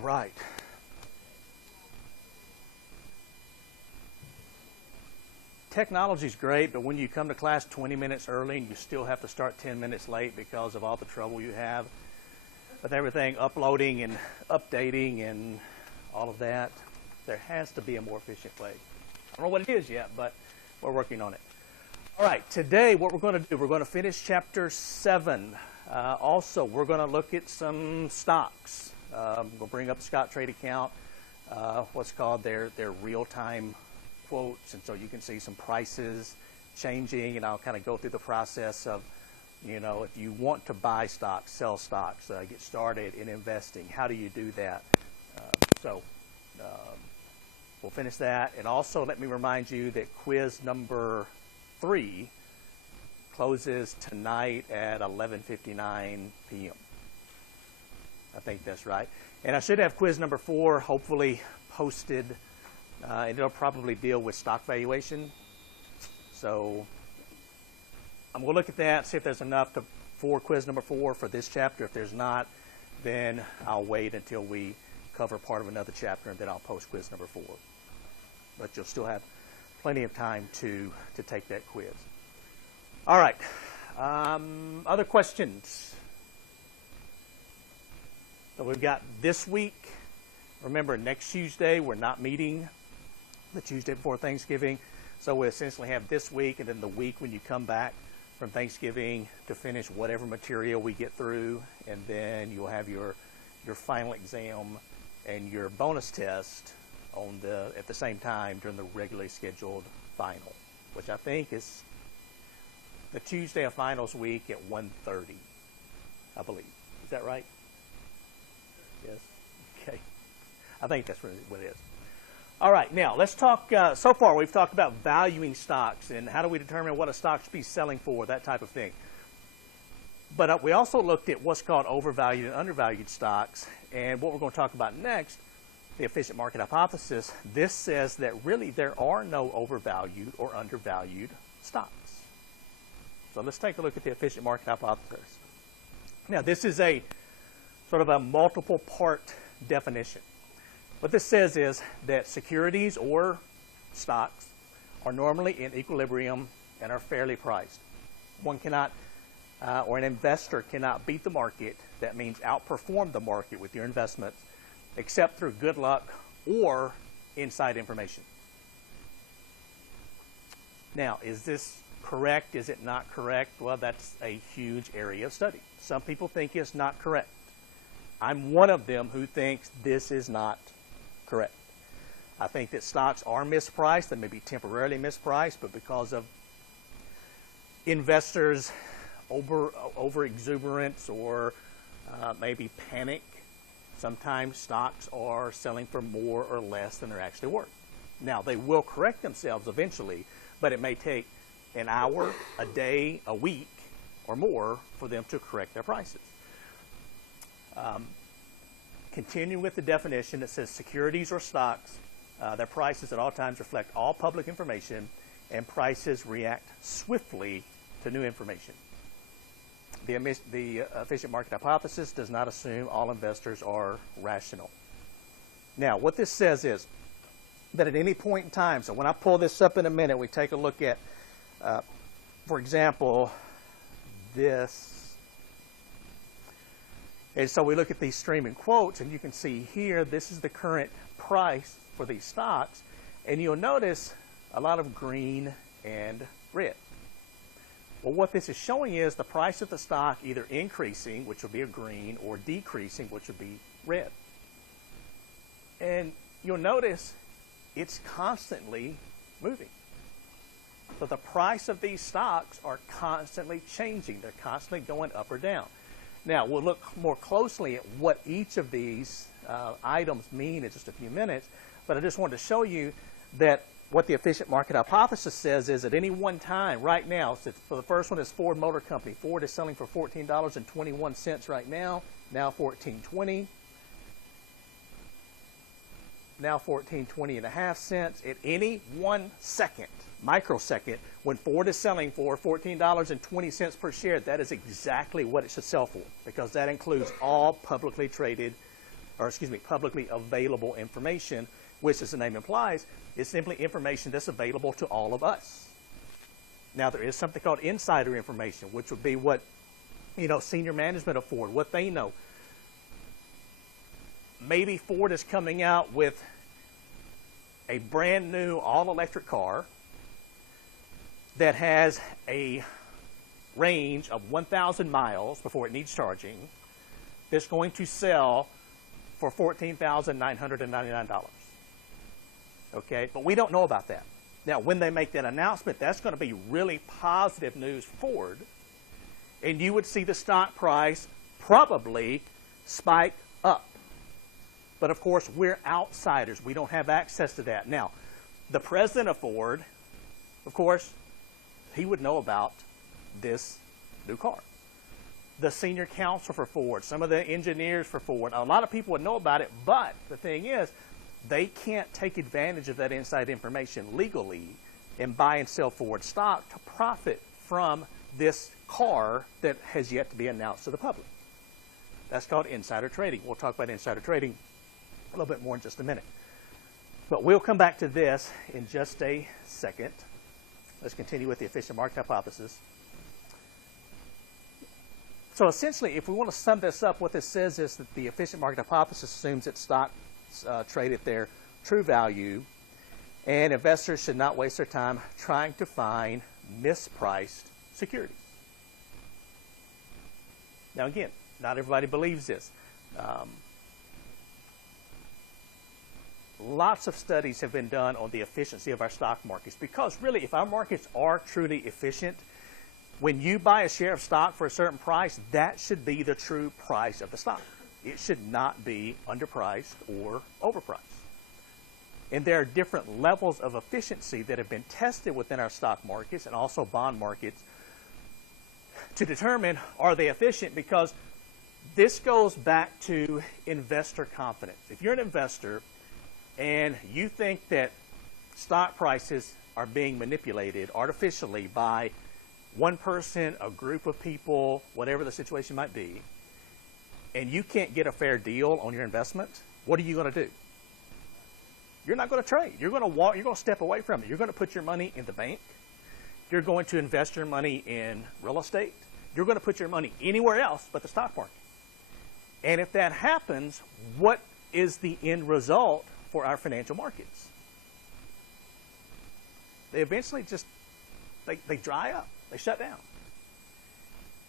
right. Technology's great, but when you come to class 20 minutes early and you still have to start 10 minutes late because of all the trouble you have with everything uploading and updating and all of that, there has to be a more efficient way. I don't know what it is yet, but we're working on it. All right, today what we're going to do, we're going to finish chapter 7. Also, we're going to look at some stocks. We'll bring up the Scottrade account, what's called their real-time quotes, and so you can see some prices changing, and I'll kind of go through the process of, you know, if you want to buy stocks, sell stocks, get started in investing, how do you do that? We'll finish that, and also let me remind you that quiz number 3 closes tonight at 11:59 p.m. I think that's right. And I should have quiz number 4 hopefully posted, and it'll probably deal with stock valuation. So I'm going to look at that, see if there's enough for quiz number 4 for this chapter. If there's not, then I'll wait until we cover part of another chapter, and then I'll post quiz number 4. But you'll still have plenty of time to take that quiz. All right. Other questions? So we've got this week. Remember, next Tuesday, we're not meeting the Tuesday before Thanksgiving. So we essentially have this week and then the week when you come back from Thanksgiving to finish whatever material we get through. And then you'll have your final exam and your bonus test at the same time during the regularly scheduled final, which I think is the Tuesday of finals week at 1:30, I believe. Is that right? Yes? Okay. I think that's what it is. All right, now let's talk, so far we've talked about valuing stocks and how do we determine what a stock should be selling for, that type of thing. But we also looked at what's called overvalued and undervalued stocks, and what we're going to talk about next, the efficient market hypothesis. This says that really there are no overvalued or undervalued stocks. So let's take a look at the efficient market hypothesis. Now this is a sort of a multiple part definition. What this says is that securities or stocks are normally in equilibrium and are fairly priced. One cannot, or an investor cannot beat the market. That means outperform the market with your investments, except through good luck or inside information. Now, is this correct? Is it not correct? Well, that's a huge area of study. Some people think it's not correct. I'm one of them who thinks this is not correct. I think that stocks are mispriced. They may be temporarily mispriced, but because of investors' over exuberance or maybe panic, sometimes stocks are selling for more or less than they're actually worth. Now, they will correct themselves eventually, but it may take an hour, a day, a week, or more for them to correct their prices. Continue with the definition. It says securities or stocks, their prices at all times reflect all public information, and prices react swiftly to new information. The efficient market hypothesis does not assume all investors are rational. Now, what this says is that at any point in time, so when I pull this up in a minute, we take a look at, for example, this. And so we look at these streaming quotes, and you can see here, this is the current price for these stocks. And you'll notice a lot of green and red. Well, what this is showing is the price of the stock either increasing, which would be a green, or decreasing, which would be red. And you'll notice it's constantly moving. So the price of these stocks are constantly changing. They're constantly going up or down. Now, we'll look more closely at what each of these items mean in just a few minutes, but I just wanted to show you that what the efficient market hypothesis says is at any one time, right now, so for the first one is Ford Motor Company. Ford is selling for $14.21 right now, now $14.20, now $14.20.5 cents. At any 1 second, microsecond, when Ford is selling for $14.20 per share, that is exactly what it should sell for, because that includes all publicly traded or excuse me, publicly available information, which, as the name implies, is simply information that's available to all of us. Now, there is something called insider information, which would be what, senior management of Ford, what they know. Maybe Ford is coming out with a brand new all-electric car that has a range of 1,000 miles before it needs charging, that's going to sell for $14,999. Okay, but we don't know about that. Now, when they make that announcement, that's going to be really positive news for Ford, and you would see the stock price probably spike up. But of course, we're outsiders. We don't have access to that. Now, the president of Ford, of course, he would know about this new car. The senior counsel for Ford, some of the engineers for Ford, a lot of people would know about it, but the thing is, they can't take advantage of that inside information legally and buy and sell Ford stock to profit from this car that has yet to be announced to the public. That's called insider trading. We'll talk about insider trading a little bit more in just a minute. But we'll come back to this in just a second. Let's continue with the efficient market hypothesis. So essentially, if we want to sum this up, what this says is that the efficient market hypothesis assumes that stocks trade at their true value, and investors should not waste their time trying to find mispriced securities. Now again, not everybody believes this. Lots of studies have been done on the efficiency of our stock markets, because really, if our markets are truly efficient, when you buy a share of stock for a certain price, that should be the true price of the stock. It should not be underpriced or overpriced. And there are different levels of efficiency that have been tested within our stock markets and also bond markets to determine, are they efficient? Because this goes back to investor confidence. If you're an investor and you think that stock prices are being manipulated artificially by one person, a group of people, whatever the situation might be, and you can't get a fair deal on your investment, what are you going to do? You're not going to trade. You're going to walk, you're going to step away from it. You're going to put your money in the bank. You're going to invest your money in real estate. You're going to put your money anywhere else but the stock market. And if that happens, what is the end result for our financial markets? They eventually just, they dry up. They shut down.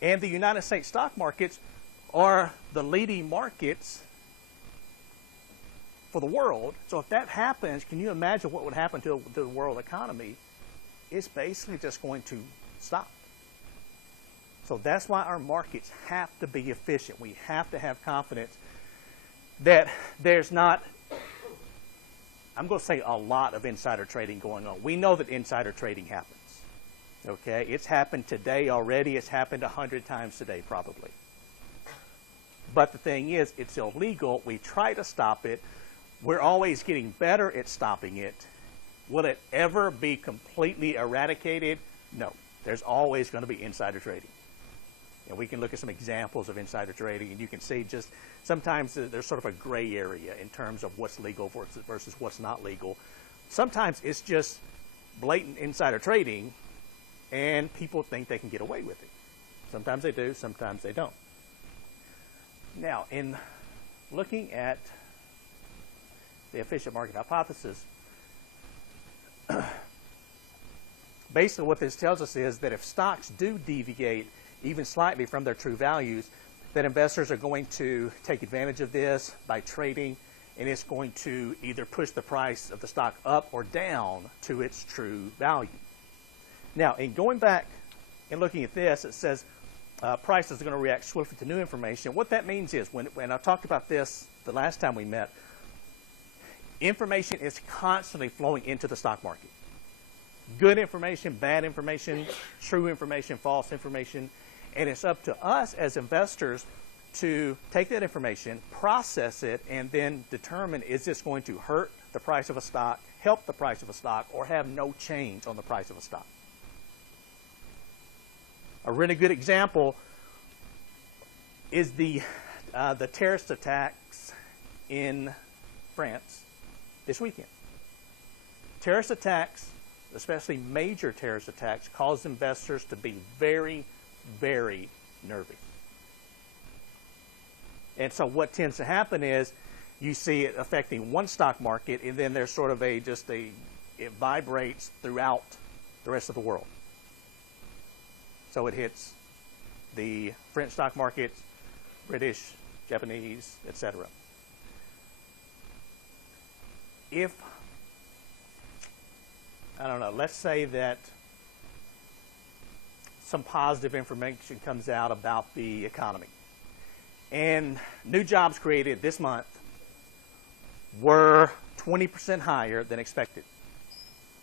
And the United States stock markets are the leading markets for the world. So if that happens, can you imagine what would happen to the world economy? It's basically just going to stop. So that's why our markets have to be efficient. We have to have confidence that there's not, I'm going to say, a lot of insider trading going on. We know that insider trading happens. Okay, it's happened today already. It's happened 100 times today, probably. But the thing is, it's illegal. We try to stop it. We're always getting better at stopping it. Will it ever be completely eradicated? No. There's always going to be insider trading. And we can look at some examples of insider trading, and you can see just sometimes there's sort of a gray area in terms of what's legal versus what's not legal. Sometimes it's just blatant insider trading, and people think they can get away with it. Sometimes they do, sometimes they don't. Now, in looking at the efficient market hypothesis, basically what this tells us is that if stocks do deviate even slightly from their true values, that investors are going to take advantage of this by trading, and it's going to either push the price of the stock up or down to its true value. Now, in going back and looking at this, it says prices are going to react swiftly to new information. What that means is, when I talked about this the last time we met, information is constantly flowing into the stock market. Good information, bad information, true information, false information. And it's up to us as investors to take that information, process it, and then determine, is this going to hurt the price of a stock, help the price of a stock, or have no change on the price of a stock. A really good example is the terrorist attacks in France this weekend. Terrorist attacks, especially major terrorist attacks, cause investors to be very, very nervous. And so what tends to happen is you see it affecting one stock market, and then there's sort of it vibrates throughout the rest of the world. So it hits the French stock market, British, Japanese, etc. If, I don't know, let's say that some positive information comes out about the economy, and new jobs created this month were 20% higher than expected.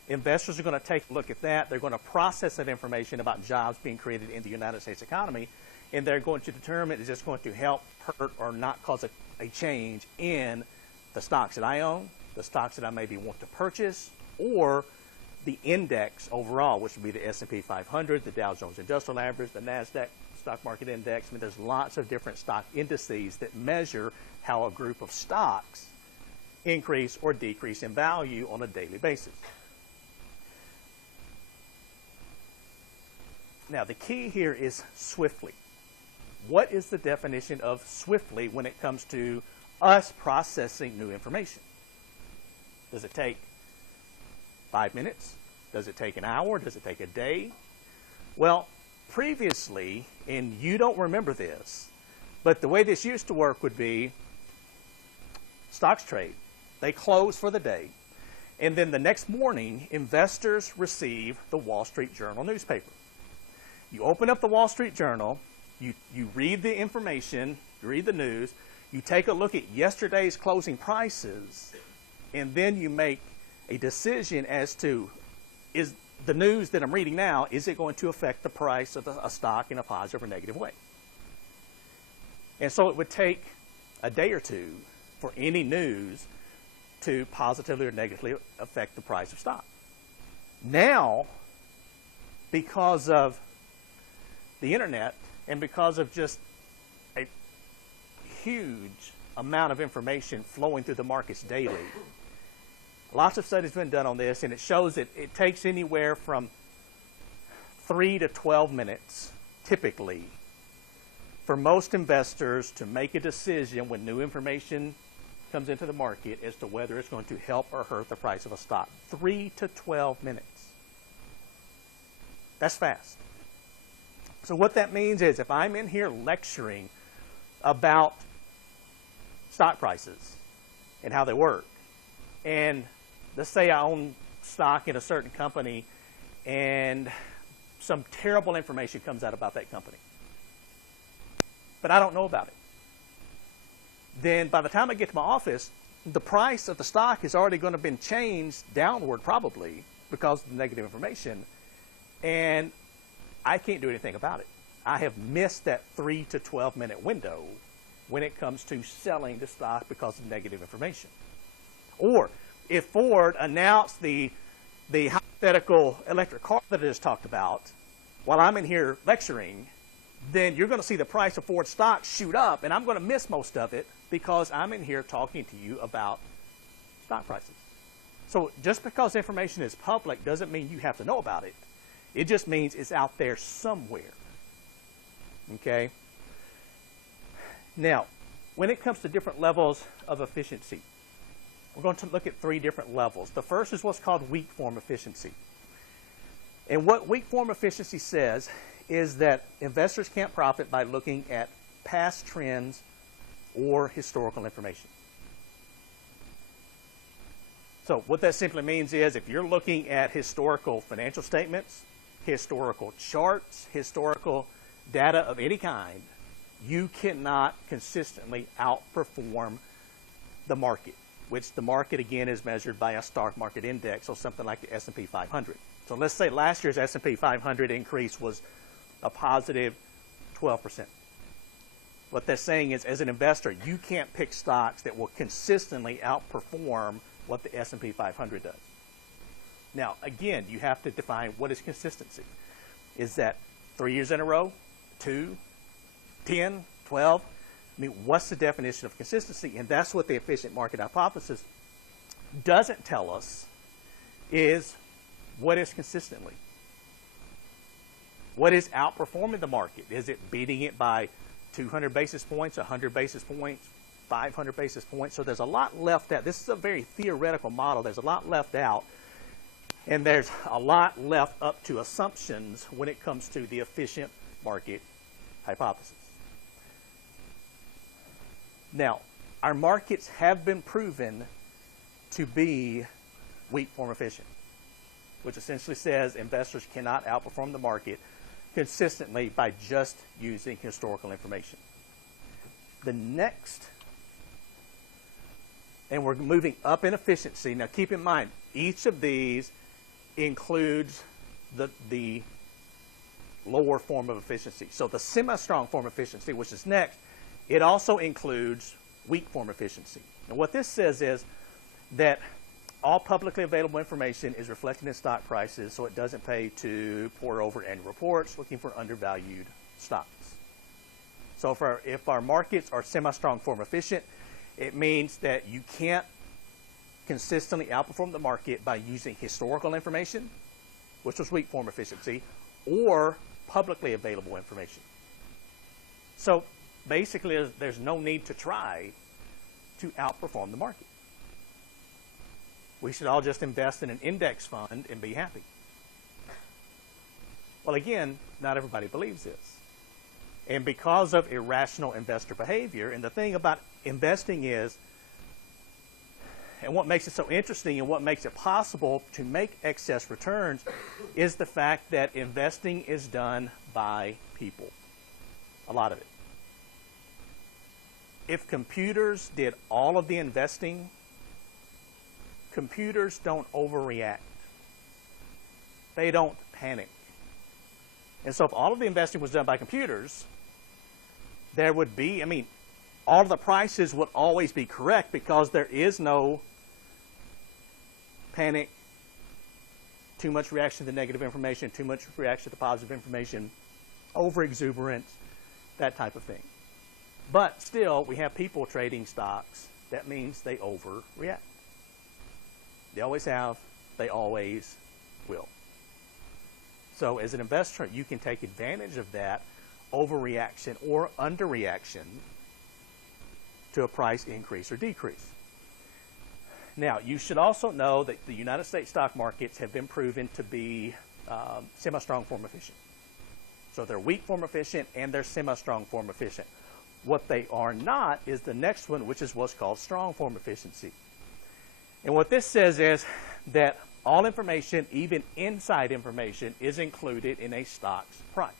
Investors are going to take a look at that. They're going to process that information about jobs being created in the United States economy, and they're going to determine, is this going to help, hurt, or not cause a change in the stocks that I own, the stocks that I maybe want to purchase, or the index overall, which would be the S&P 500, the Dow Jones Industrial Average, the NASDAQ stock market index. I mean, there's lots of different stock indices that measure how a group of stocks increase or decrease in value on a daily basis. Now, the key here is swiftly. What is the definition of swiftly when it comes to us processing new information? Does it take 5 minutes? Does it take an hour? Does it take a day? Well, previously, and you don't remember this, but the way this used to work would be stocks trade. They close for the day, and then the next morning, investors receive the Wall Street Journal newspaper. You open up the Wall Street Journal, you read the information, you read the news, you take a look at yesterday's closing prices, and then you make a decision as to, is the news that I'm reading now, is it going to affect the price of a stock in a positive or negative way? And so it would take a day or two for any news to positively or negatively affect the price of stock. Now, because of the internet and because of just a huge amount of information flowing through the markets daily, lots of studies have been done on this, and it shows that it takes anywhere from 3 to 12 minutes, typically, for most investors to make a decision when new information comes into the market as to whether it's going to help or hurt the price of a stock. 3 to 12 minutes. That's fast. So what that means is if I'm in here lecturing about stock prices and how they work, and let's say I own stock in a certain company and some terrible information comes out about that company, but I don't know about it, then by the time I get to my office, the price of the stock has already going to have been changed downward probably because of the negative information, and I can't do anything about it. I have missed that 3 to 12 minute window when it comes to selling the stock because of negative information. Or if Ford announced the hypothetical electric car that I just talked about while I'm in here lecturing, then you're going to see the price of Ford stock shoot up, and I'm going to miss most of it because I'm in here talking to you about stock prices. So just because information is public doesn't mean you have to know about it. It just means it's out there somewhere. Okay? Now, when it comes to different levels of efficiency, we're going to look at 3 different levels. The first is what's called weak form efficiency. And what weak form efficiency says is that investors can't profit by looking at past trends or historical information. So what that simply means is if you're looking at historical financial statements, historical charts, historical data of any kind, you cannot consistently outperform the market, which the market, again, is measured by a stock market index, or something like the S&P 500. So let's say last year's S&P 500 increase was a positive 12%. What they're saying is, as an investor, you can't pick stocks that will consistently outperform what the S&P 500 does. Now, again, you have to define what is consistency. Is that 3 years in a row, 2, 10, 12? I mean, what's the definition of consistency? And that's what the efficient market hypothesis doesn't tell us, is what is consistently. What is outperforming the market? Is it beating it by 200 basis points, 100 basis points, 500 basis points? So there's a lot left out. This is a very theoretical model. There's a lot left out. And there's a lot left up to assumptions when it comes to the efficient market hypothesis. Now, our markets have been proven to be weak form efficient, which essentially says investors cannot outperform the market consistently by just using historical information. The next, and we're moving up in efficiency. Now keep in mind, each of these includes the lower form of efficiency. So the semi-strong form of efficiency, which is next, it also includes weak form efficiency. And what this says is that all publicly available information is reflected in stock prices, so it doesn't pay to pore over annual reports looking for undervalued stocks. So if our markets are semi-strong form efficient, it means that you can't consistently outperform the market by using historical information, which was weak form efficiency, or publicly available information. So basically, there's no need to try to outperform the market. We should all just invest in an index fund and be happy. Well, again, not everybody believes this. And because of irrational investor behavior, and the thing about investing is, and what makes it so interesting and what makes it possible to make excess returns is the fact that investing is done by people. A lot of it. If computers did all of the investing, computers don't overreact. They don't panic. And so if all of the investing was done by computers, there would be, all of the prices would always be correct because there is no panic, too much reaction to negative information, too much reaction to positive information, over-exuberance, that type of thing. But still, we have people trading stocks. That means they overreact. They always have, they always will. So as an investor, you can take advantage of that overreaction or underreaction to a price increase or decrease. Now, you should also know that the United States stock markets have been proven to be semi-strong form efficient. So they're weak form efficient and they're semi-strong form efficient. What they are not is the next one, which is what's called strong form efficiency. And what this says is that all information, even inside information, is included in a stock's price.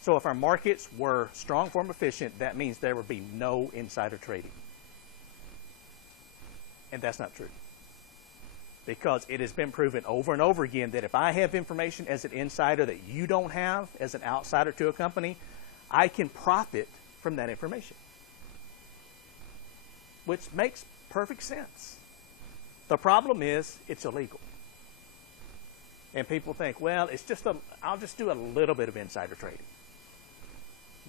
So if our markets were strong form efficient, that means there would be no insider trading. And that's not true. Because it has been proven over and over again that if I have information as an insider that you don't have as an outsider to a company, I can profit from that information. Which makes perfect sense. The problem is it's illegal. And people think, well, I'll just do a little bit of insider trading.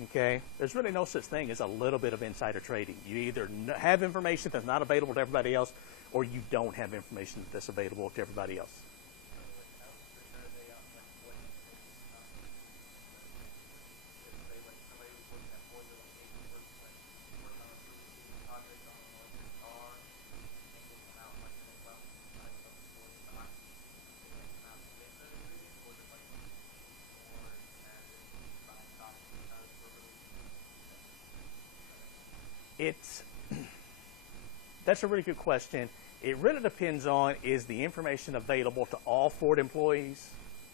Okay? There's really no such thing as a little bit of insider trading. You either have information that's not available to everybody else, or you don't have information that's available to everybody else. That's a really good question. It really depends on, is the information available to all Ford employees,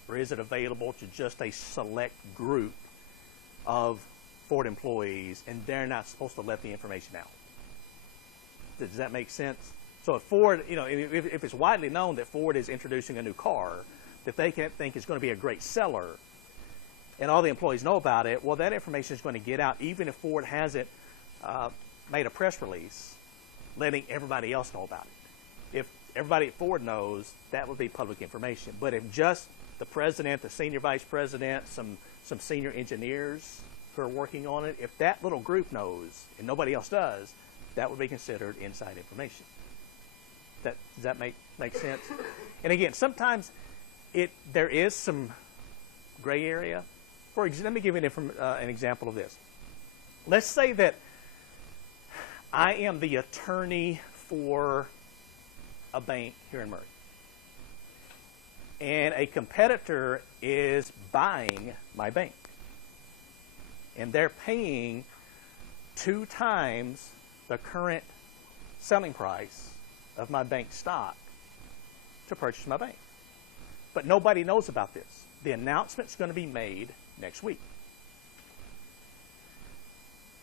or is it available to just a select group of Ford employees, and they're not supposed to let the information out? Does that make sense? So if Ford, if it's widely known that Ford is introducing a new car that they think is going to be a great seller, and all the employees know about it, well, that information is going to get out, even if Ford hasn't made a press release letting everybody else know about it. If everybody at Ford knows, that would be public information. But if just the president, the senior vice president, some senior engineers who are working on it, if that little group knows and nobody else does, that would be considered inside information. Does that make sense? And again, sometimes there is some gray area. Let me give you an example of this. Let's say that I am the attorney for a bank here in Murray, and a competitor is buying my bank, and they're paying 2 times the current selling price of my bank stock to purchase my bank. But nobody knows about this. The announcement's going to be made next week.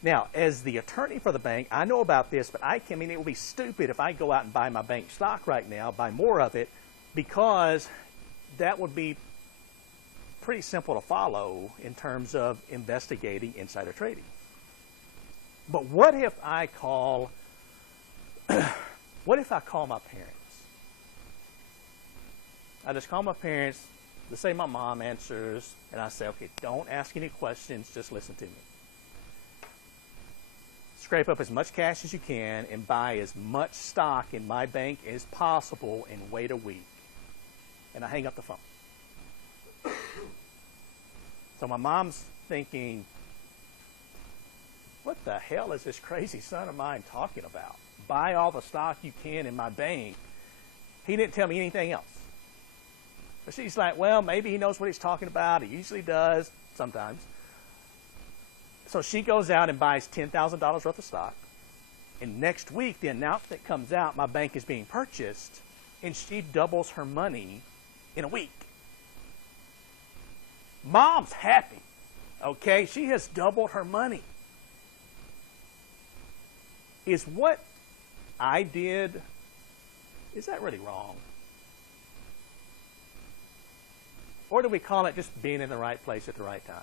Now, as the attorney for the bank, I know about this, but it would be stupid if I go out and buy my bank stock right now, buy more of it, because that would be pretty simple to follow in terms of investigating insider trading. But what if I call my parents? I just call my parents, let's say my mom answers, and I say, okay, don't ask any questions, just listen to me. Scrape up as much cash as you can and buy as much stock in my bank as possible and wait a week. And I hang up the phone. So my mom's thinking, what the hell is this crazy son of mine talking about? Buy all the stock you can in my bank. He didn't tell me anything else. But she's like, well, maybe he knows what he's talking about. He usually does, sometimes. So she goes out and buys $10,000 worth of stock. And next week, the announcement comes out, my bank is being purchased, and she doubles her money in a week. Mom's happy, okay? She has doubled her money. Is what I did, is that really wrong? Or do we call it just being in the right place at the right time?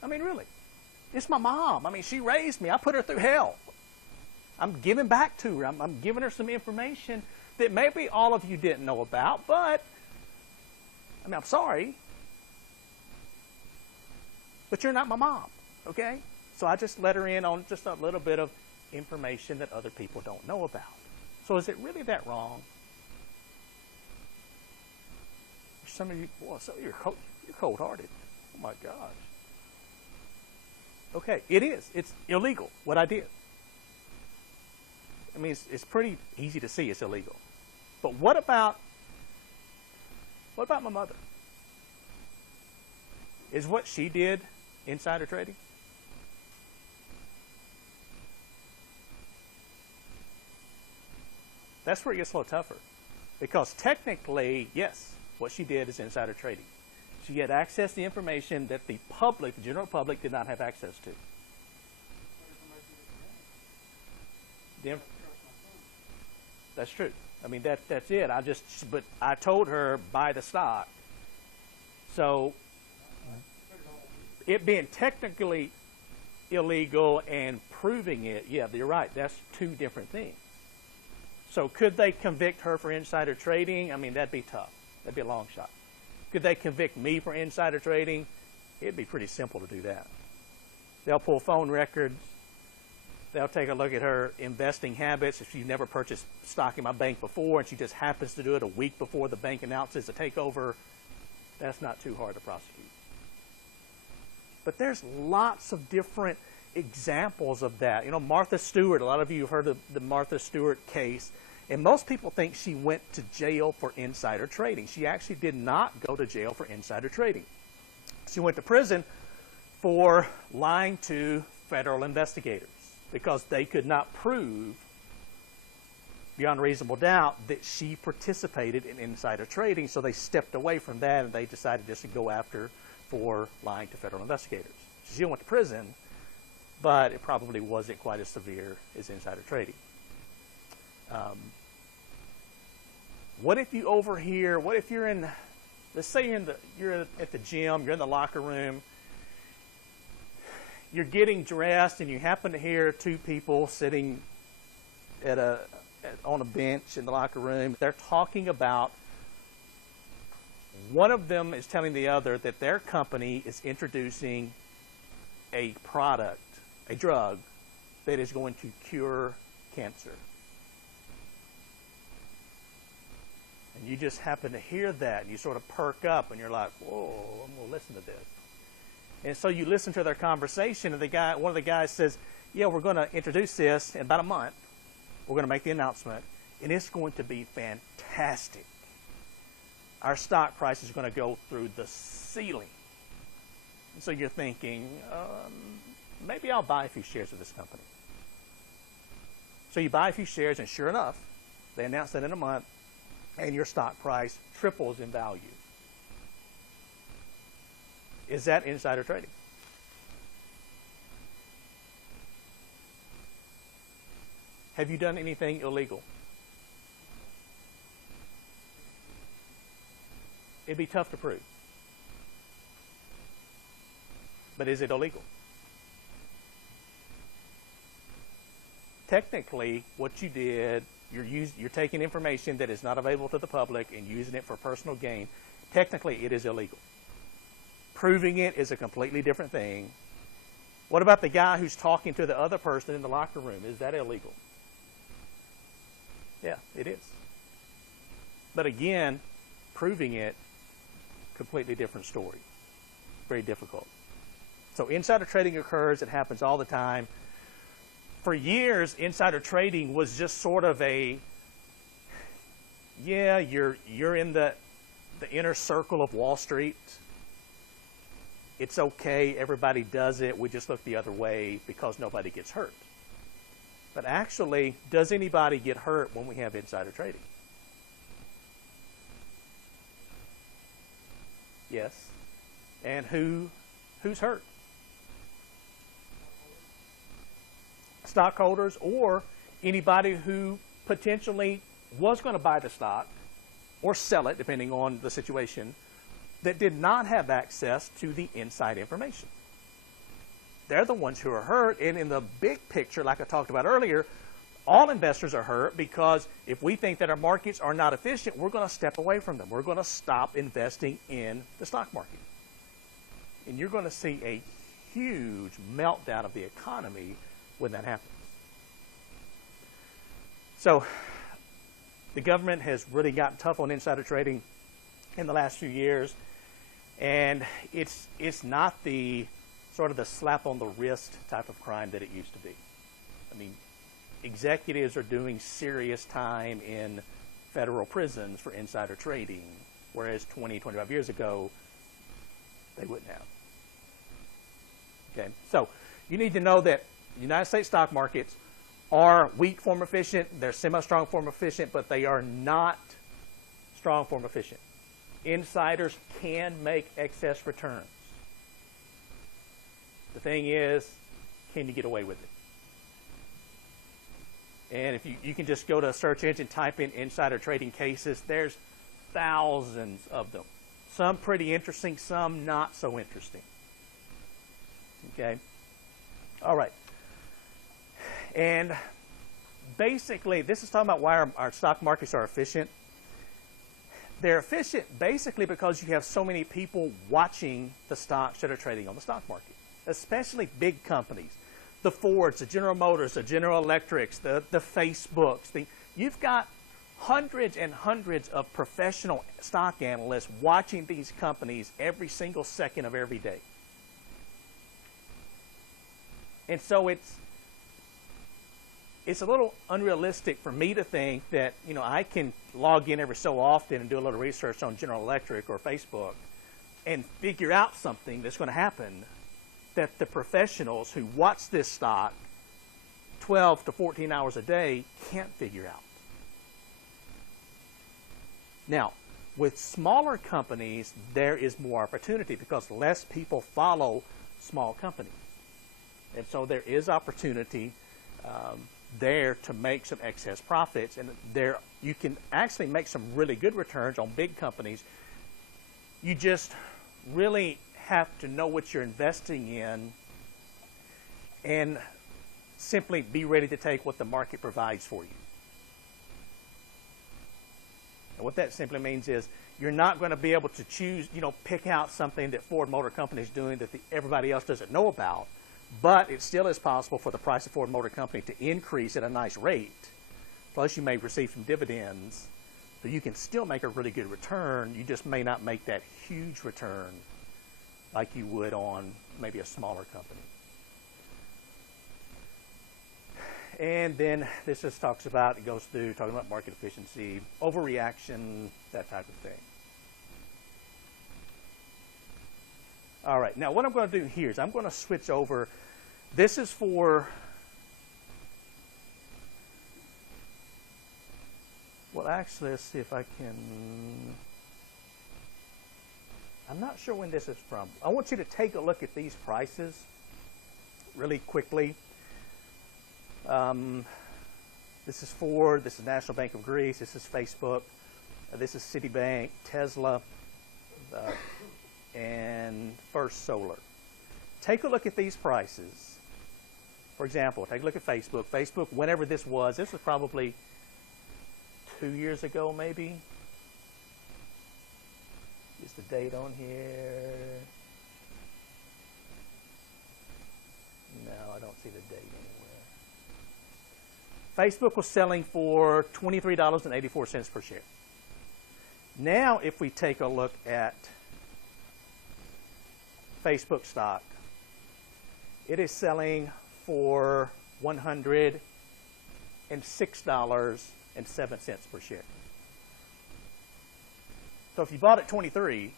I mean, really. It's my mom. I mean, she raised me. I put her through hell. I'm giving back to her. I'm giving her some information that maybe all of you didn't know about, but, I mean, I'm sorry. But you're not my mom, okay? So I just let her in on just a little bit of information that other people don't know about. So is it really that wrong? Some of you, boy, you're cold-hearted. Oh, my gosh. Okay, it is. It's illegal, what I did. I mean, it's pretty easy to see it's illegal. But what about my mother? Is what she did insider trading? That's where it gets a little tougher. Because technically, yes, what she did is insider trading. She had access to the information that the public, the general public, did not have access to. That's true. I mean, that's it. But I told her, buy the stock. So, it being technically illegal and proving it, yeah, you're right. That's 2 different things. So, could they convict her for insider trading? I mean, that'd be tough. That'd be a long shot. Could they convict me for insider trading? It'd be pretty simple to do that. They'll pull phone records. They'll take a look at her investing habits. If she's never purchased stock in my bank before and she just happens to do it a week before the bank announces a takeover, that's not too hard to prosecute. But there's lots of different examples of that. You know, Martha Stewart, a lot of you have heard of the Martha Stewart case. And most people think she went to jail for insider trading. She actually did not go to jail for insider trading. She went to prison for lying to federal investigators because they could not prove beyond reasonable doubt that she participated in insider trading, so they stepped away from that and they decided just to go after her for lying to federal investigators. She went to prison, but it probably wasn't quite as severe as insider trading. What if you overhear, what if you're in, let's say you're at the gym, you're in the locker room, you're getting dressed and you happen to hear 2 people sitting on a bench in the locker room. They're talking about one of them is telling the other that their company is introducing a product, a drug, that is going to cure cancer. And you just happen to hear that, and you sort of perk up, and you're like, whoa, I'm going to listen to this. And so you listen to their conversation, and one of the guys says, yeah, we're going to introduce this in about a month. We're going to make the announcement, and it's going to be fantastic. Our stock price is going to go through the ceiling. And so you're thinking, maybe I'll buy a few shares of this company. So you buy a few shares, and sure enough, they announce that in a month, and your stock price triples in value. Is that insider trading? Have you done anything illegal? It'd be tough to prove. But is it illegal? Technically, what you did, you're taking information that is not available to the public and using it for personal gain. Technically, it is illegal. Proving it is a completely different thing. What about the guy who's talking to the other person in the locker room? Is that illegal? Yeah, it is. But again, proving it, completely different story. Very difficult. So insider trading occurs. It happens all the time. For years, insider trading was just sort of a, yeah, you're in the inner circle of Wall Street. It's okay. Everybody does it. We just look the other way because nobody gets hurt. But actually, does anybody get hurt when we have insider trading? Yes. And who's hurt? Stockholders or anybody who potentially was going to buy the stock or sell it, depending on the situation, that did not have access to the inside information. They're the ones who are hurt. And in the big picture, like I talked about earlier, all investors are hurt because if we think that our markets are not efficient, we're going to step away from them. We're going to stop investing in the stock market. And you're going to see a huge meltdown of the economy when that happens. So the government has really gotten tough on insider trading in the last few years. And it's not the sort of the slap on the wrist type of crime that it used to be. I mean, executives are doing serious time in federal prisons for insider trading, whereas 20, 25 years ago, they wouldn't have. Okay, so you need to know that United States stock markets are weak form efficient, they're semi-strong form efficient, but they are not strong form efficient. Insiders can make excess returns. The thing is, can you get away with it? And if you can just go to a search engine, type in insider trading cases, there's thousands of them. Some pretty interesting, some not so interesting. Okay? All right. And basically, this is talking about why our stock markets are efficient. They're efficient basically because you have so many people watching the stocks that are trading on the stock market, especially big companies. The Fords, the General Motors, the General Electrics, the Facebooks. You've got hundreds and hundreds of professional stock analysts watching these companies every single second of every day. And so it's a little unrealistic for me to think that, I can log in every so often and do a little research on General Electric or Facebook and figure out something that's going to happen that the professionals who watch this stock 12 to 14 hours a day can't figure out. Now, with smaller companies, there is more opportunity because less people follow small companies. And so there is opportunity there to make some excess profits. And there you can actually make some really good returns on big companies. You just really have to know what you're investing in and simply be ready to take what the market provides for you. And what that simply means is you're not going to be able to choose, pick out something that Ford Motor Company is doing that everybody else doesn't know about, but it still is possible for the price of Ford Motor Company to increase at a nice rate. Plus, you may receive some dividends, so you can still make a really good return. You just may not make that huge return like you would on maybe a smaller company. And then this just talks about, it goes through talking about market efficiency, overreaction, that type of thing. All right, now what I'm going to do here is I'm going to switch over. This is for, well, actually, let's see if I can, I'm not sure when this is from. I want you to take a look at these prices really quickly. This is Ford, this is National Bank of Greece, this is Facebook, this is Citibank, Tesla, and First Solar. Take a look at these prices. For example, take a look at Facebook. Facebook, whenever this was probably 2 years ago maybe. Is the date on here? No, I don't see the date anywhere. Facebook was selling for $23.84 per share. Now, if we take a look at Facebook stock, it is selling for $106.07 per share. So if you bought at 23,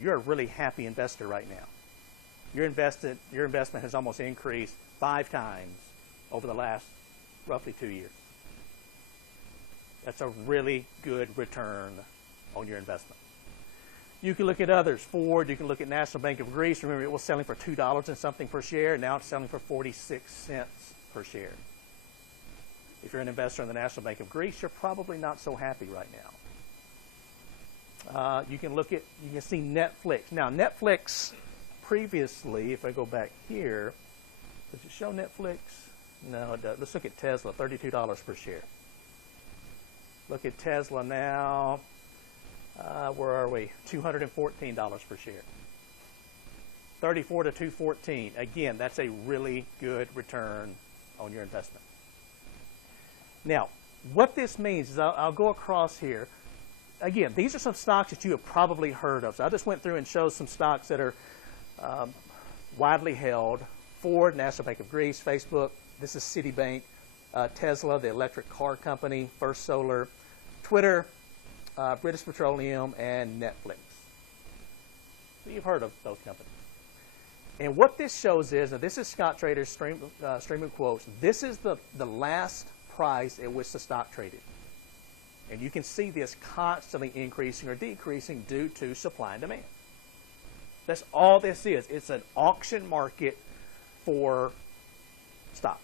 you're a really happy investor right now. Your investment has almost increased 5 times over the last roughly 2 years. That's a really good return on your investment. You can look at others. Ford, you can look at National Bank of Greece. Remember, it was selling for $2 and something per share. Now it's selling for 46 cents per share. If you're an investor in the National Bank of Greece, you're probably not so happy right now. You can see Netflix. Now, Netflix previously, if I go back here, does it show Netflix? No, it doesn't. Let's look at Tesla, $32 per share. Look at Tesla now. Where are we? $214 per share. 34 to 214. Again, that's a really good return on your investment. Now, what this means is I'll go across here. Again, these are some stocks that you have probably heard of. So I just went through and showed some stocks that are widely held. Ford, National Bank of Greece, Facebook. This is Citibank, Tesla, the electric car company, First Solar, Twitter, British Petroleum, and Netflix. So you've heard of those companies. And what this shows is, and this is Scott Trader's streaming quotes, this is the last price at which the stock traded. And you can see this constantly increasing or decreasing due to supply and demand. That's all this is. It's an auction market for stock.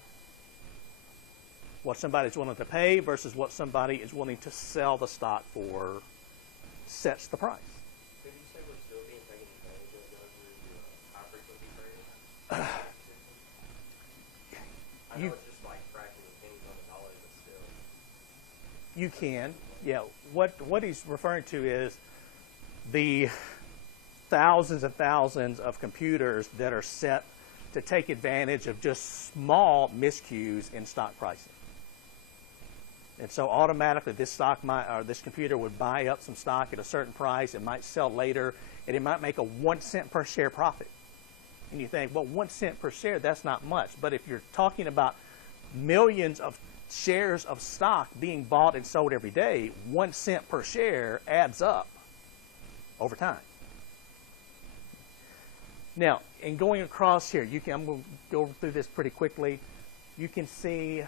What somebody's willing to pay versus what somebody is willing to sell the stock for sets the price. Could you say we're still being taken advantage of high frequency trading? I know it's just like fractions of pennies on the dollar, but still. You can, yeah. What he's referring to is the thousands and thousands of computers that are set to take advantage of just small miscues in stock pricing. And so automatically this this computer would buy up some stock at a certain price. It might sell later, and it might make a 1 cent per share profit. And you think, well, 1 cent per share, that's not much. But if you're talking about millions of shares of stock being bought and sold every day, 1 cent per share adds up over time. Now, in going across here, I'm going to go through this pretty quickly. You can see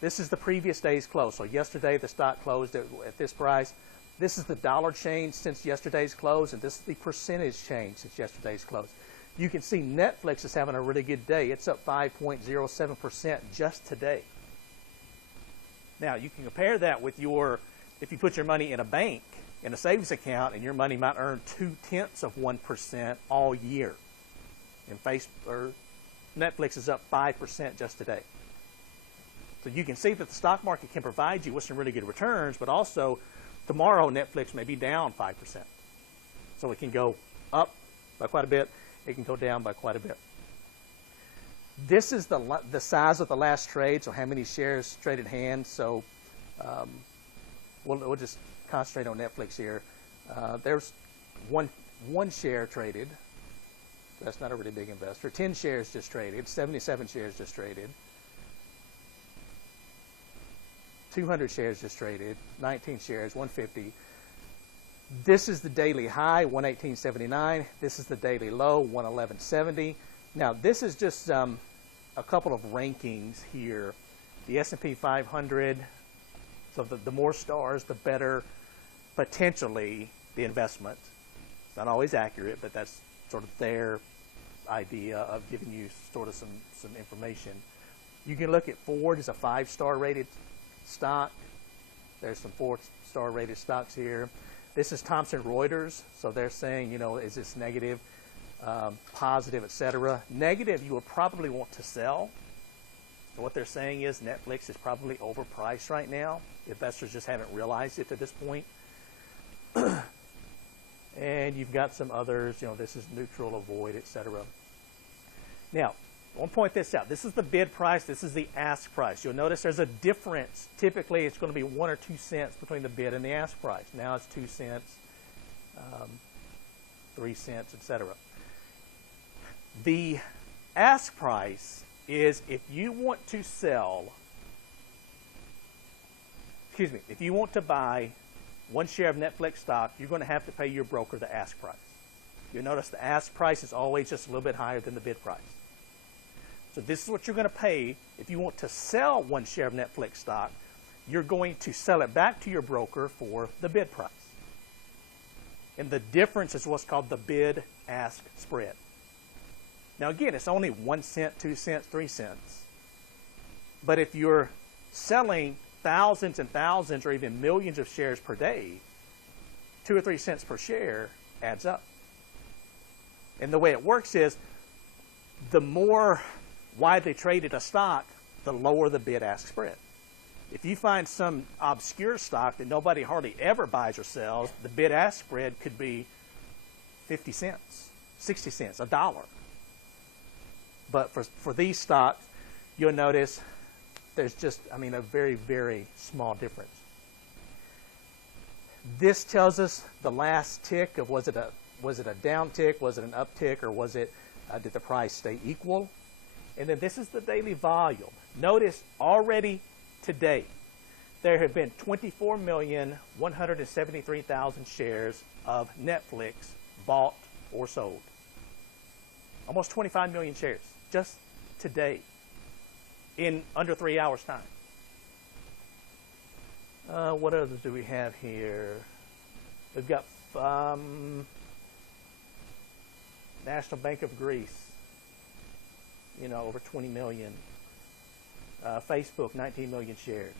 this is the previous day's close. So yesterday the stock closed at this price. This is the dollar change since yesterday's close, and this is the percentage change since yesterday's close. You can see Netflix is having a really good day. It's up 5.07% just today. Now, you can compare that with if you put your money in a bank, in a savings account, and your money might earn 0.2% all year. And Netflix is up 5% just today. So you can see that the stock market can provide you with some really good returns, but also tomorrow Netflix may be down 5%. So it can go up by quite a bit. It can go down by quite a bit. This is the size of the last trade, so how many shares traded hands. So we'll just concentrate on Netflix here. There's one share traded. That's not a really big investor. 10 shares just traded. 77 shares just traded. 200 shares just traded. 19 shares, 150. This is the daily high, 118.79. This is the daily low, 111.70. Now, this is just a couple of rankings here. The S&P 500, so the more stars, the better potentially the investment. It's not always accurate, but that's sort of their idea of giving you sort of some information. You can look at Ford as a 5-star rated stock. There's some 4-star rated stocks here. This is Thomson Reuters, so they're saying, you know, is this negative, positive, etc. Negative, you would probably want to sell. So what they're saying is Netflix is probably overpriced right now. Investors just haven't realized it to this point. And you've got some others, you know, this is neutral, avoid, etc. Now, I want to point this out. This is the bid price. This is the ask price. You'll notice there's a difference. Typically, it's going to be 1 or 2 cents between the bid and the ask price. Now it's 2 cents, 3 cents, etc. The ask price is if you want to sell, if you want to buy 1 share of Netflix stock, you're going to have to pay your broker the ask price. You'll notice the ask price is always just a little bit higher than the bid price. So this is what you're going to pay if you want to sell 1 share of Netflix stock. You're going to sell it back to your broker for the bid price. And the difference is what's called the bid-ask spread. Now again, it's only 1 cent, 2 cents, 3 cents. But if you're selling thousands and thousands or even millions of shares per day, 2 or 3 cents per share adds up. And the way it works is the more widely traded a stock, the lower the bid-ask spread. If you find some obscure stock that nobody hardly ever buys or sells, the bid-ask spread could be 50 cents, 60 cents, $1. But for these stocks, you'll notice there's just, a very, very small difference. This tells us the last tick of was it a down tick, was it an up tick, or was it did the price stay equal? And then this is the daily volume. Notice already today there have been 24,173,000 shares of Netflix bought or sold. Almost 25 million shares just today in under 3 hours' time. What others do we have here? We've got National Bank of Greece, over 20 million. Facebook, 19 million shares.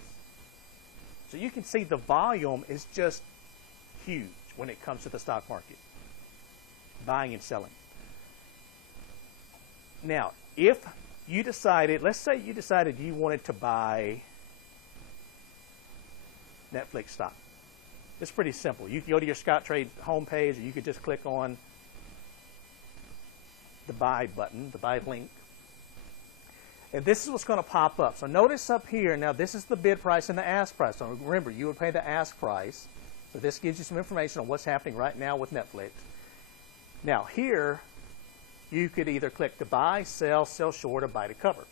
So you can see the volume is just huge when it comes to the stock market, buying and selling. Now, if you decided, let's say you decided you wanted to buy Netflix stock. It's pretty simple. You can go to your Scottrade homepage, or you could just click on the buy button, the buy link. And this is what's going to pop up. So notice up here, now this is the bid price and the ask price. So remember, you would pay the ask price. So this gives you some information on what's happening right now with Netflix. Now here, you could either click to buy, sell short, or buy to cover.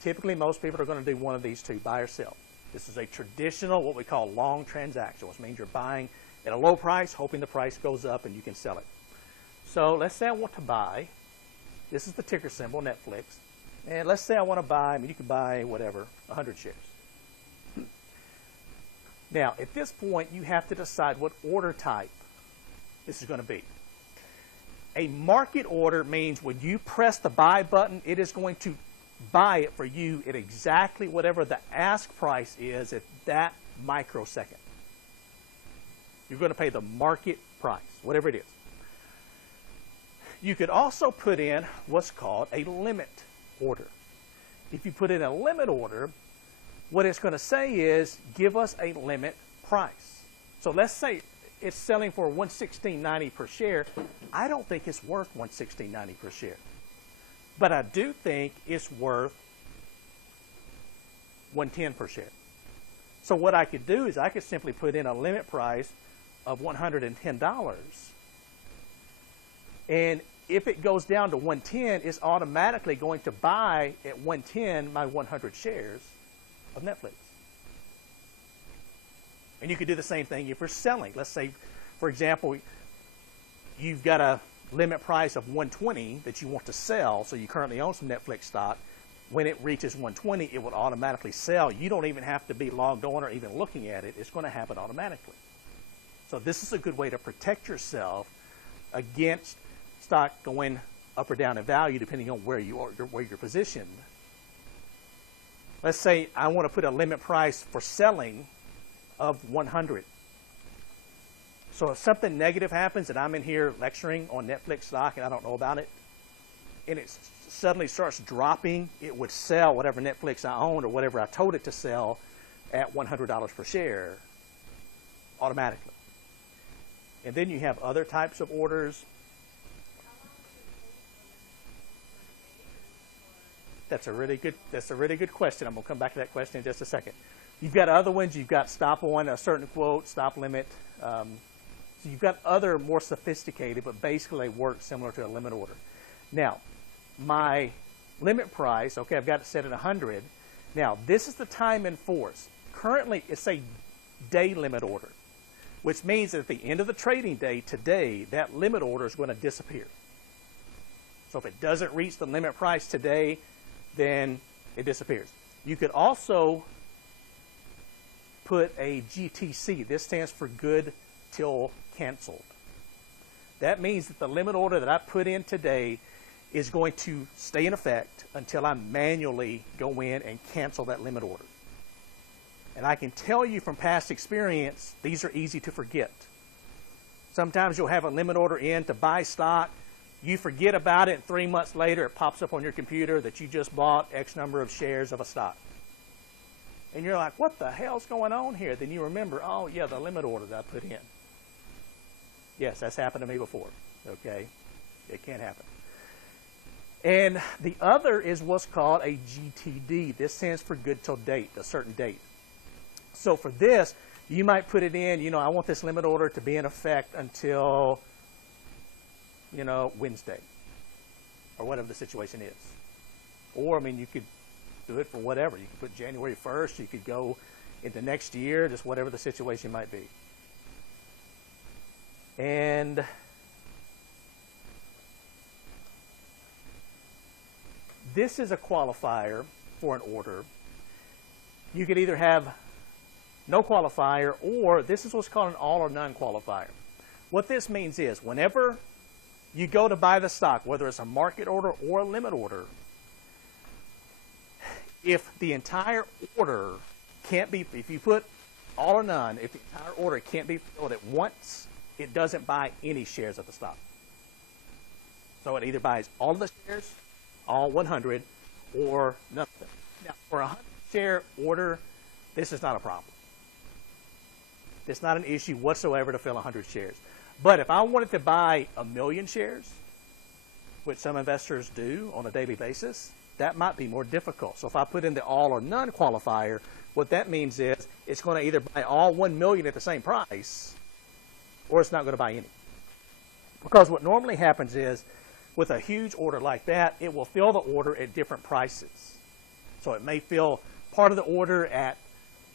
Typically, most people are going to do one of these two, buy or sell. This is a traditional, what we call long transaction, which means you're buying at a low price, hoping the price goes up and you can sell it. So let's say I want to buy. This is the ticker symbol, Netflix. And let's say I want to buy, you could buy whatever, 100 shares. Now, at this point, you have to decide what order type this is going to be. A market order means when you press the buy button, it is going to buy it for you at exactly whatever the ask price is at that microsecond. You're going to pay the market price, whatever it is. You could also put in what's called a limit order. If you put in a limit order, What it's going to say is give us a limit price. So let's say it's selling for $116.90 per share. I don't think it's worth $116.90 per share. But I do think it's worth $110 per share. So what I could do is I could simply put in a limit price of $110. And if it goes down to 110, it's automatically going to buy at 110 my 100 shares of Netflix. And you could do the same thing if you're selling. Let's say, for example, you've got a limit price of 120 that you want to sell, so you currently own some Netflix stock. When it reaches 120, it will automatically sell. You don't even have to be logged on or even looking at it. It's going to happen automatically. So this is a good way to protect yourself against stock going up or down in value depending on where you are, where you're positioned. Let's say I want to put a limit price for selling of 100. So if something negative happens and I'm in here lecturing on Netflix stock and I don't know about it, and it suddenly starts dropping, it would sell whatever Netflix I owned or whatever I told it to sell at $100 per share automatically. And then you have other types of orders. That's a really good question. I'm going to come back to that question in just a second. You've got other ones. You've got stop on a certain quote, stop limit. So you've got other more sophisticated, but basically work similar to a limit order. Now, my limit price, okay, I've got it set at 100. Now, this is the time in force. Currently, it's a day limit order, which means that at the end of the trading day today, that limit order is going to disappear. So if it doesn't reach the limit price today, then it disappears. You could also put a GTC. This stands for good till canceled. That means that the limit order that I put in today is going to stay in effect until I manually go in and cancel that limit order. And I can tell you from past experience, these are easy to forget. Sometimes you'll have a limit order in to buy stock. You forget about it, and 3 months later it pops up on your computer that you just bought X number of shares of a stock. And you're like, what the hell's going on here? Then you remember, oh yeah, the limit order that I put in. Yes, that's happened to me before, okay? It can happen. And the other is what's called a GTD. This stands for good till date, a certain date. So for this, you might put it in, I want this limit order to be in effect until, Wednesday, or whatever the situation is. Or, you could do it for whatever. You could put January 1st. You could go into next year, just whatever the situation might be. And this is a qualifier for an order. You could either have no qualifier, or this is what's called an all or none qualifier. What this means is whenever you go to buy the stock, whether it's a market order or a limit order, if the entire order can't be, if you put all or none, if the entire order can't be filled at once, it doesn't buy any shares of the stock. So it either buys all of the shares, all 100, or nothing. Now, for a 100-share order, this is not a problem. It's not an issue whatsoever to fill 100 shares. But if I wanted to buy 1,000,000 shares, which some investors do on a daily basis, that might be more difficult. So if I put in the all or none qualifier, what that means is it's going to either buy all 1,000,000 at the same price, or it's not going to buy any. Because what normally happens is, with a huge order like that, it will fill the order at different prices. So it may fill part of the order at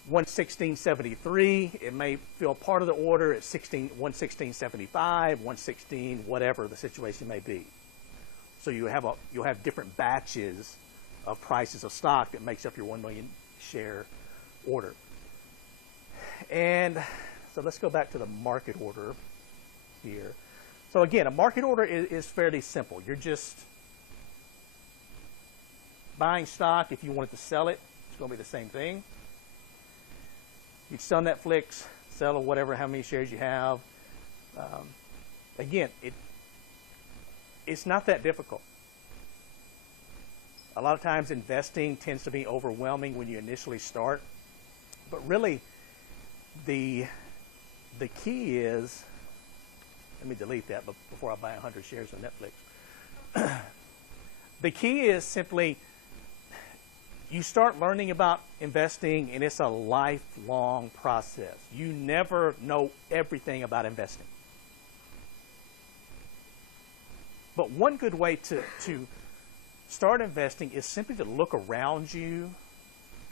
116.73. It may fill part of the order at 116.75, 116, whatever the situation may be. So you'll have different batches of prices of stock that makes up your 1,000,000 share order. And so let's go back to the market order here. So again, a market order is fairly simple. You're just buying stock. If you wanted to sell it, it's going to be the same thing. You'd sell Netflix, sell whatever, how many shares you have. Again, it's not that difficult. A lot of times investing tends to be overwhelming when you initially start. But really, the key is, let me delete that before I buy 100 shares of Netflix. The key is simply you start learning about investing, and it's a lifelong process. You never know everything about investing. But one good way to start investing is simply to look around you,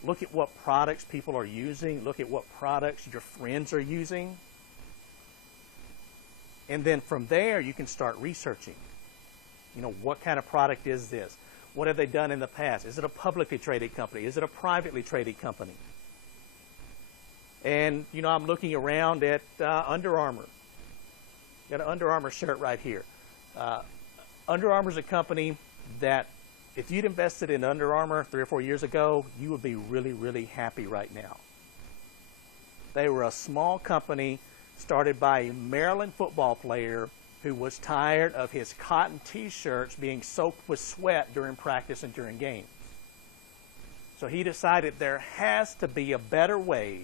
look at what products people are using, look at what products your friends are using. And then from there, you can start researching. You know, what kind of product is this? What have they done in the past? Is it a publicly traded company? Is it a privately traded company? And, you know, I'm looking around at Under Armour. Got an Under Armour shirt right here. Under Armour is a company that if you'd invested in Under Armour 3 or 4 years ago, you would be really, really happy right now. They were a small company started by a Maryland football player who was tired of his cotton T-shirts being soaked with sweat during practice and during games. So he decided there has to be a better way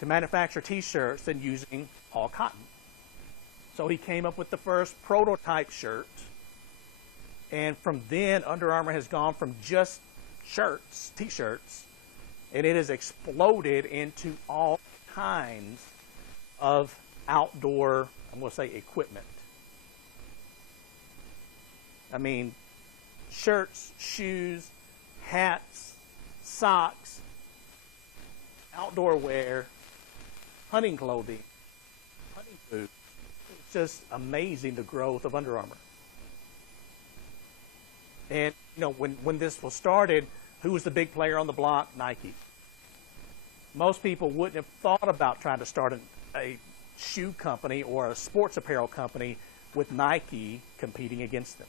to manufacture T-shirts than using all cotton. So he came up with the first prototype shirt. And from then, Under Armour has gone from just shirts, T-shirts, and it has exploded into all kinds of outdoor, I'm going to say, equipment. I mean, shirts, shoes, hats, socks, outdoor wear, hunting clothing, hunting boots. It's just amazing, the growth of Under Armour. And, you know, when this was started, who was the big player on the block? Nike. Most people wouldn't have thought about trying to start a shoe company or a sports apparel company with Nike competing against them.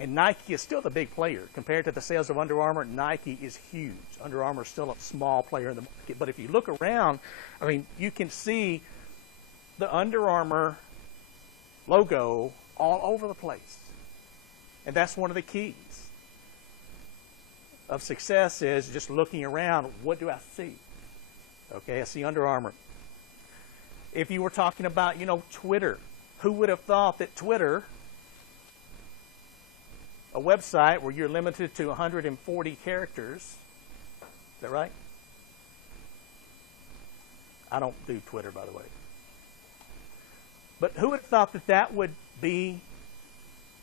And Nike is still the big player. Compared to the sales of Under Armour, Nike is huge. Under Armour is still a small player in the market. But if you look around, I mean, you can see the Under Armour logo all over the place. And that's one of the keys of success is just looking around, what do I see? Okay, I see Under Armour. If you were talking about, you know, Twitter, who would have thought that Twitter, a website where you're limited to 140 characters, is that right? I don't do Twitter, by the way. But who would have thought that that would be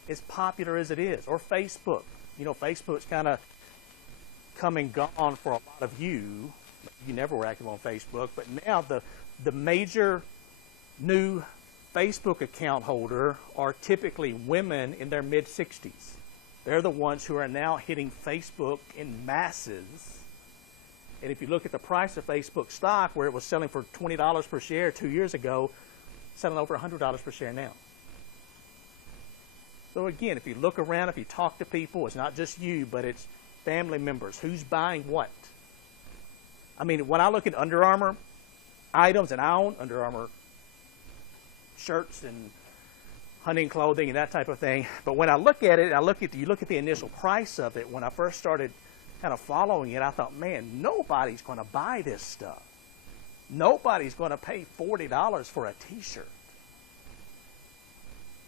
as popular as it is? Or Facebook. You know, Facebook's kind of come and gone for a lot of you. You never were active on Facebook, but now the major new Facebook account holder are typically women in their mid-60s. They're the ones who are now hitting Facebook in masses. And if you look at the price of Facebook stock, where it was selling for $20 per share 2 years ago, selling over $100 per share now. So again, if you look around, if you talk to people, it's not just you, but it's family members. Who's buying what? I mean, when I look at Under Armour items, and I own Under Armour shirts and hunting clothing and that type of thing, but when I look at it, you look at the initial price of it, when I first started kind of following it, I thought, man, nobody's going to buy this stuff. Nobody's going to pay $40 for a T-shirt.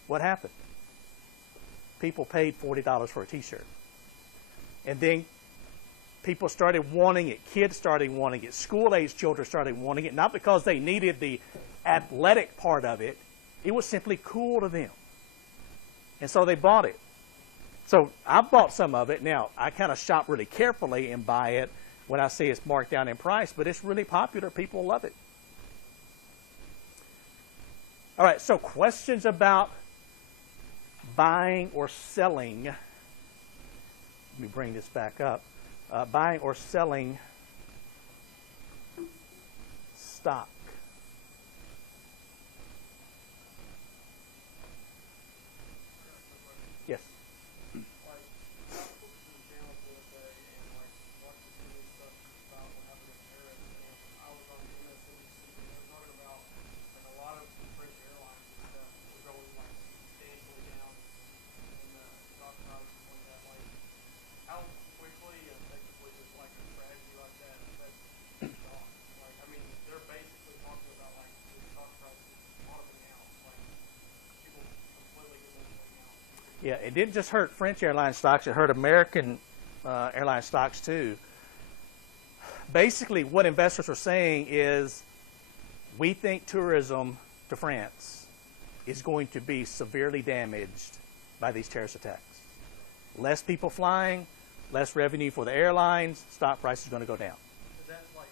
What happened? People paid $40 for a T-shirt. And then people started wanting it. Kids started wanting it. School-age children started wanting it, not because they needed the athletic part of it. It was simply cool to them. And so they bought it. So I bought some of it. Now, I kind of shop really carefully and buy it when I see it's marked down in price, but it's really popular. People love it. All right, so questions about buying or selling. Let me bring this back up. Buying or selling stock. Yes. it didn't just hurt French airline stocks, it hurt American airline stocks too. Basically, what investors were saying is, we think tourism to France is going to be severely damaged by these terrorist attacks. Less people flying, less revenue for the airlines, stock price is going to go down. Is that like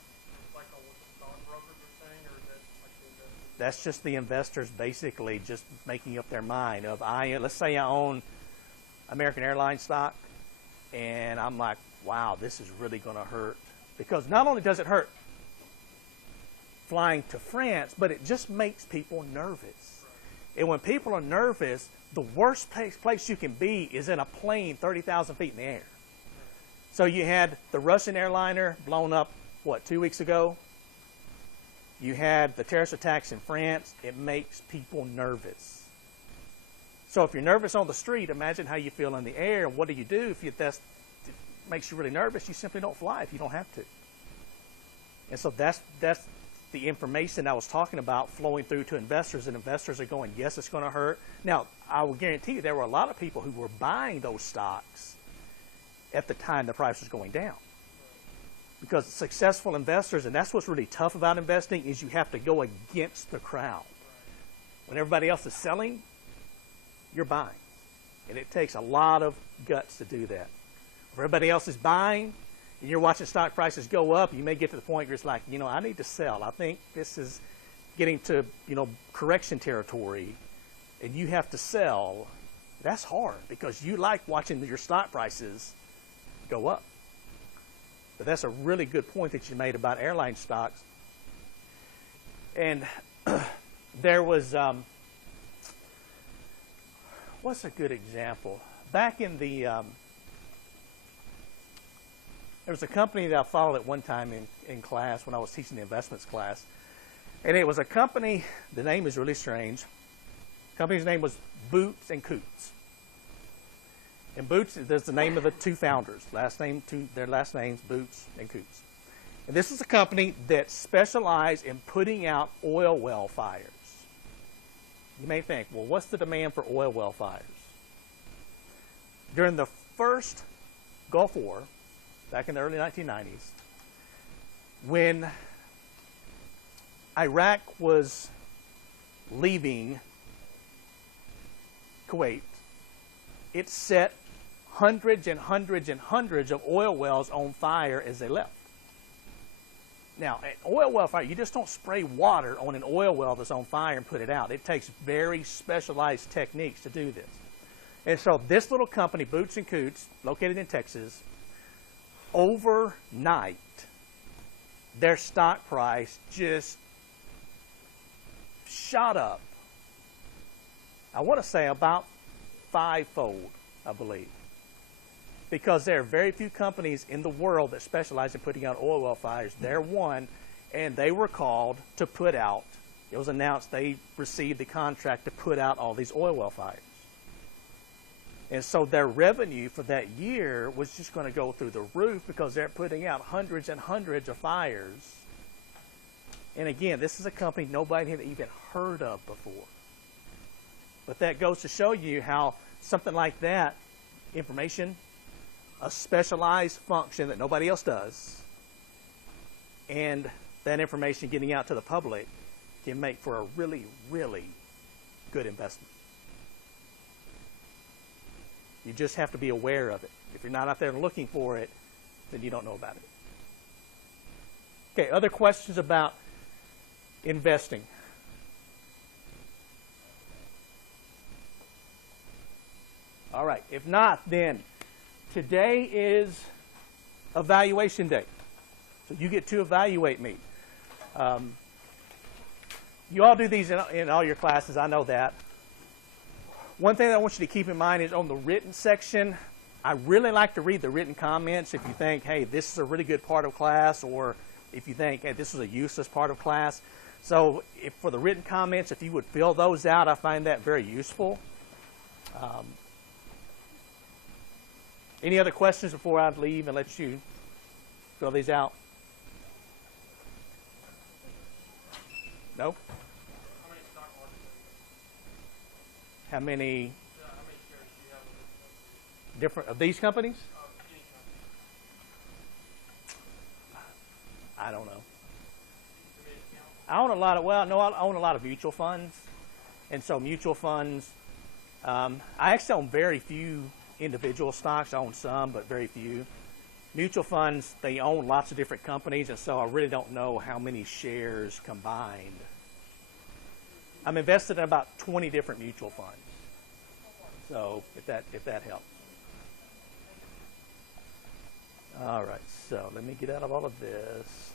what the stockbrokers are saying, or is that like the investors? That's just the investors basically just making up their mind of, let's say I own American Airlines stock, and I'm like, wow, this is really going to hurt. Because not only does it hurt flying to France, but it just makes people nervous. Right. And when people are nervous, the worst place you can be is in a plane 30,000 feet in the air. Right. So you had the Russian airliner blown up, 2 weeks ago? You had the terrorist attacks in France. It makes people nervous. So if you're nervous on the street, imagine how you feel in the air. What do? If that makes you really nervous, you simply don't fly if you don't have to. And so that's the information I was talking about flowing through to investors, and investors are going, yes, it's going to hurt. Now, I will guarantee you there were a lot of people who were buying those stocks at the time the price was going down. Because successful investors, and that's what's really tough about investing, is you have to go against the crowd. When everybody else is selling, you're buying. And it takes a lot of guts to do that. If everybody else is buying, and you're watching stock prices go up, you may get to the point where it's like, I need to sell. I think this is getting to, correction territory, and you have to sell. That's hard because you like watching your stock prices go up. But that's a really good point that you made about airline stocks. And there was, what's a good example? Back in the, there was a company that I followed at one time in class when I was teaching the investments class. And it was a company, the name is really strange. The company's name was Boots and Coots. And Boots, there's the name of the two founders. Their last names, Boots and Coots. And this is a company that specialized in putting out oil well fires. You may think, well, what's the demand for oil well fires? During the first Gulf War, back in the early 1990s, when Iraq was leaving Kuwait, it set hundreds and hundreds and hundreds of oil wells on fire as they left. Now, an oil well fire, you just don't spray water on an oil well that's on fire and put it out. It takes very specialized techniques to do this. And so this little company, Boots and Coots, located in Texas, overnight, their stock price just shot up. I want to say about fivefold, I believe. Because there are very few companies in the world that specialize in putting out oil well fires. They're one, and they were called to put out, it was announced they received the contract to put out all these oil well fires. And so their revenue for that year was just going to go through the roof because they're putting out hundreds and hundreds of fires. And again, this is a company nobody had even heard of before. But that goes to show you how something like that, information, a specialized function that nobody else does, and that information getting out to the public can make for a really, really good investment. You just have to be aware of it. If you're not out there looking for it, then you don't know about it. Okay, other questions about investing? All right, if not, then today is evaluation day. So you get to evaluate me. You all do these in all your classes, I know that. One thing that I want you to keep in mind is on the written section, I really like to read the written comments if you think, hey, this is a really good part of class, or if you think, hey, this is a useless part of class. So for the written comments, if you would fill those out, I find that very useful. Any other questions before I leave and let you fill these out? No? How many stock markets? How many? How many shares do you have Different of these companies? Any company? I don't know. Too many to count? I own a lot of, well, no, I own a lot of mutual funds. And so mutual funds, I actually own very few individual stocks. I own some, but very few. Mutual funds, they own lots of different companies, and so I really don't know how many shares combined. I'm invested in about 20 different mutual funds. So if that helps. All right, so let me get out of all of this.